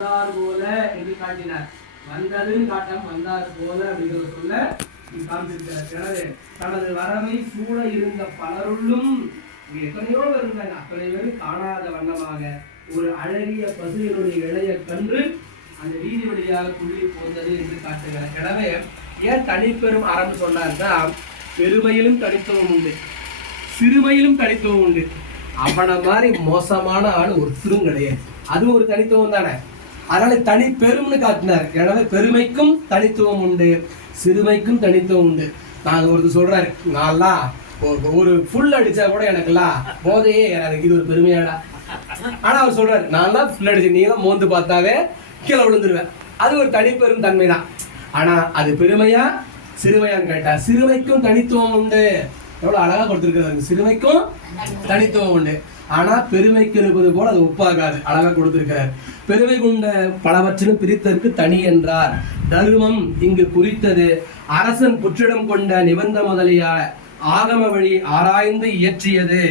வந்தார் போல என்று காட்டினார். வந்ததுன்னு காட்டாம வந்தார் போல அப்படிங்கிறத சொல்ல காமிச்சிருக்கிறார். எனவே தனது வரவை சூழ இருந்த பலருள்ளும் எத்தனையோ பேர் இருந்தாங்க, அத்தனை பேரும் காணாத வண்ணமாக ஒரு அழகிய பசுவினுடைய இளைய கன்று அந்த வீதி வழியாக புள்ளி போந்தது என்று காட்டுகிறார். எனவே ஏன் தனிப்பெரும் அறம் சொன்னார்னா, பெருமையிலும் தனித்துவம் உண்டு, சிறுமையிலும் தனித்துவம் உண்டு. அவனை மாதிரி மோசமான ஆள் ஒருத்தரும் கிடையாது. அதுவும் ஒரு தனித்துவம் தானே. அதனால தனி பெரும்னு காட்டினார். எனவே பெருமைக்கும் தனித்துவம் உண்டு, சிறுமைக்கும் தனித்துவம் உண்டு. நாங்கள் ஒருத்தர் சொல்றாரு, நான்லாம் ஒரு ஃபுல் அடிச்சா கூட எனக்குலாம் போதையே எனக்கு இது ஒரு பெருமையாடா. ஆனா அவர் சொல்றாரு, நான்லாம் ஃபுல் அடிச்சு நீலாம் மோந்து பார்த்தாவே கீழே விழுந்துருவேன். அது ஒரு தனி பெரும் தன்மை தான். ஆனா அது பெருமையா சிறுமையான்னு கேட்டா, சிறுமைக்கும் தனித்துவம் உண்டு. எவ்வளவு அழகா கொடுத்திருக்கிறாங்க. சிறுமைக்கும் தனித்துவம் உண்டு, ஆனா பெருமைக்கு இருப்பது போல அது ஒப்பாகாது. அழகா கொடுத்திருக்கிறார். பெருமை கொண்ட பலவற்றிலும் பிரித்தற்கு தனி என்றார். தருமம் இங்கு குறித்தது அரசன் புற்றிடம் கொண்ட நிபந்த முதலிய ஆகம வழி ஆராய்ந்து இயற்றியது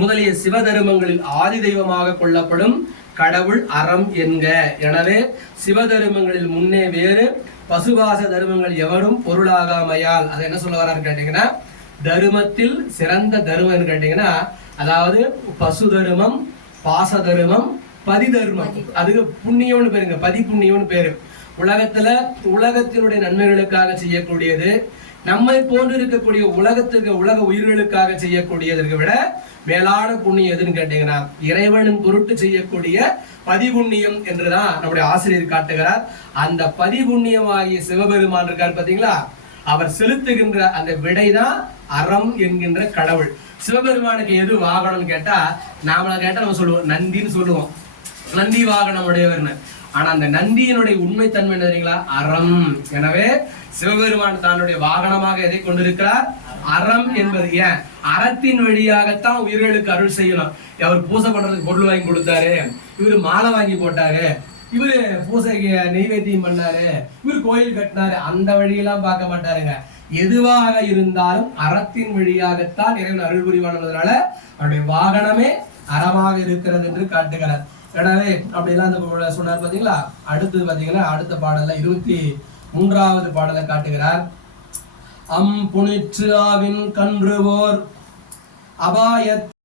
முதலிய சிவதருமங்களில் ஆதி தெய்வமாக கொள்ளப்படும் கடவுள் அறம் என்க. எனவே சிவதருமங்களில் முன்னே வேறு பசுபாச தருமங்கள் எவரும் பொருளாகாமையால் அதை என்ன சொல்ல வர்றாரு கேட்டீங்கன்னா, தருமத்தில் சிறந்த தருமம் கேட்டீங்கன்னா, அதாவது பசு தருமம், பாச தருமம், பதி தருமம். அதுக்கு புண்ணியம்னு பேருங்க, பதி புண்ணியம்னு பேரு. உலகத்தினுடைய நன்மைகளுக்காக செய்யக்கூடியது, நம்மை போன்று இருக்கக்கூடிய உலக உயிர்களுக்காக செய்யக்கூடியதற்கு விட மேலான புண்ணியம் எதுன்னு கேட்டீங்கன்னா, இறைவனின் பொருட்டு செய்யக்கூடிய பதிபுண்ணியம் என்றுதான் நம்முடைய ஆசிரியர் காட்டுகிறார். அந்த பதிபுண்ணியமாகிய சிவபெருமான் இருக்கார் பாத்தீங்களா, அவர் செலுத்துகின்ற அந்த விடைதான் அறம் என்கின்ற கடவுள். சிவபெருமானுக்கு எது வாகனம்னு கேட்டா, நாமளை கேட்டா நம்ம சொல்லுவோம் நந்தின்னு சொல்லுவோம், நந்தி வாகனம் உடையவர்னு. ஆனா அந்த நந்தியினுடைய உண்மைத்தன்மை என்ன தெரியுங்களா, அறம். எனவே சிவபெருமான் தன்னுடைய வாகனமாக எதை கொண்டிருக்கிறார், அறம் என்பது. ஏன் அறத்தின் வழியாகத்தான் உயிர்களுக்கு அருள் செய்யணும். அவர் பூசை பண்றதுக்கு பொருள் வாங்கி கொடுத்தாரு, இவரு மாலை வாங்கி போட்டாரு, இவரு பூசைக்கு நெய்வேத்தியம் பண்ணாரு, இவரு கோயில் கட்டினாரு, அந்த வழியெல்லாம் பார்க்க மாட்டாருங்க. எதுவாக இருந்தாலும் அறத்தின் வழியாகத்தான் இறைவன் அருள் புரிவானதுனால அவருடைய வாகனமே அறமாக இருக்கிறது என்று காட்டுகிறார். எனவே அப்படிலாம் அந்த சொன்னார் பாத்தீங்களா. அடுத்தது பாத்தீங்கன்னா, அடுத்த பாடல்ல 23வது பாடலை காட்டுகிறார். புனிற்று ஆவின் கன்றுவோர் அபாய